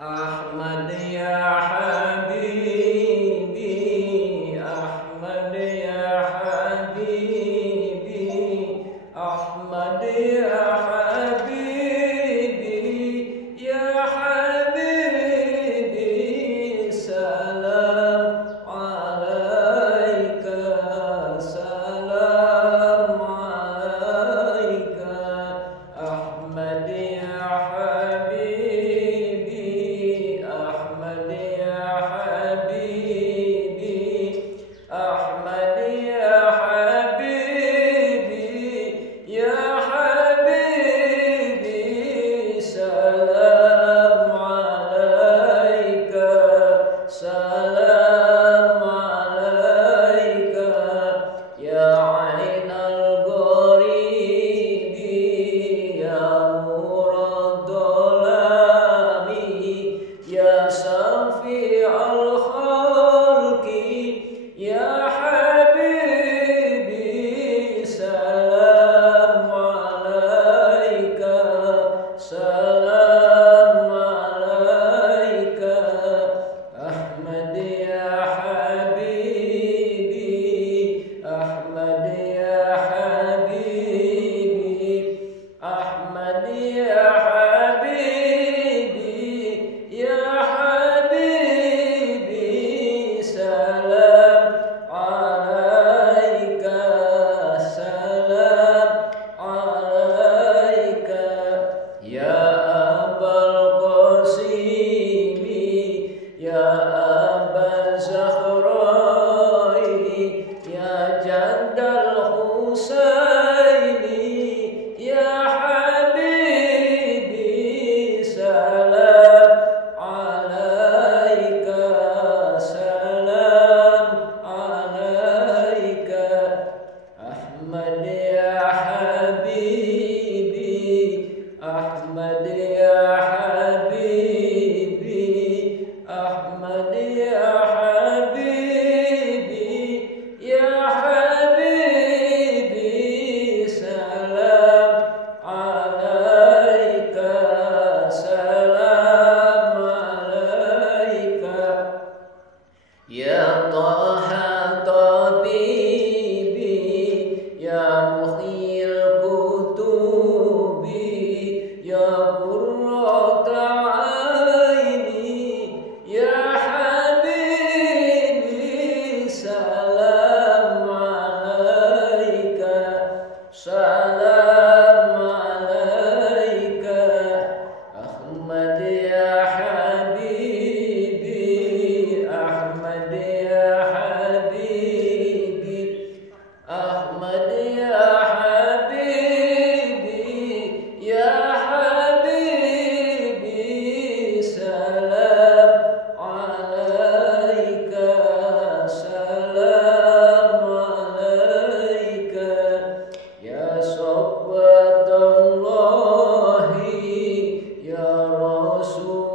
أحمد يا حبيبي، أحمد يا حبيبي، أحمد يا حبيبي، يا حبيبي سلام عليك، سلام عليك. أحمد يا حبيبي، أحمد يا حبيبي، أحمد يا حبيبي، يا حبيبي سلام عليك، سلام عليك. يا عين الغريب، يا نور الظلام، يا شفيع الخلق، يا حبيبي سلام عليك، سلام عليك. أحمد يا حبيبي، أحمد يا حبيبي، أحمد يا حبيبي، يا حبيبي سلام عليك، سلام عليك. يا أبا القاسم، يا أبا الزهراء، يا جد الحسين، يا حبيبي سلام عليك، سلام عليك. أحمد يا حبيبي، أحمد يا حبيبي، أحمد يا حبيبي، يا حبيبي سلام عليك، سلام عليك. يا طه طبيبي، يا محيي الكتب، يا قرة عيني، يا حبيبي سلام عليك، سلام عليك. أحمد يا حبيبي، أحمد يا حبيبي، أحمد يا حبيبي، يا حبيبي سلام عليك، سلام عليك. يا صفوة الله، يا رسول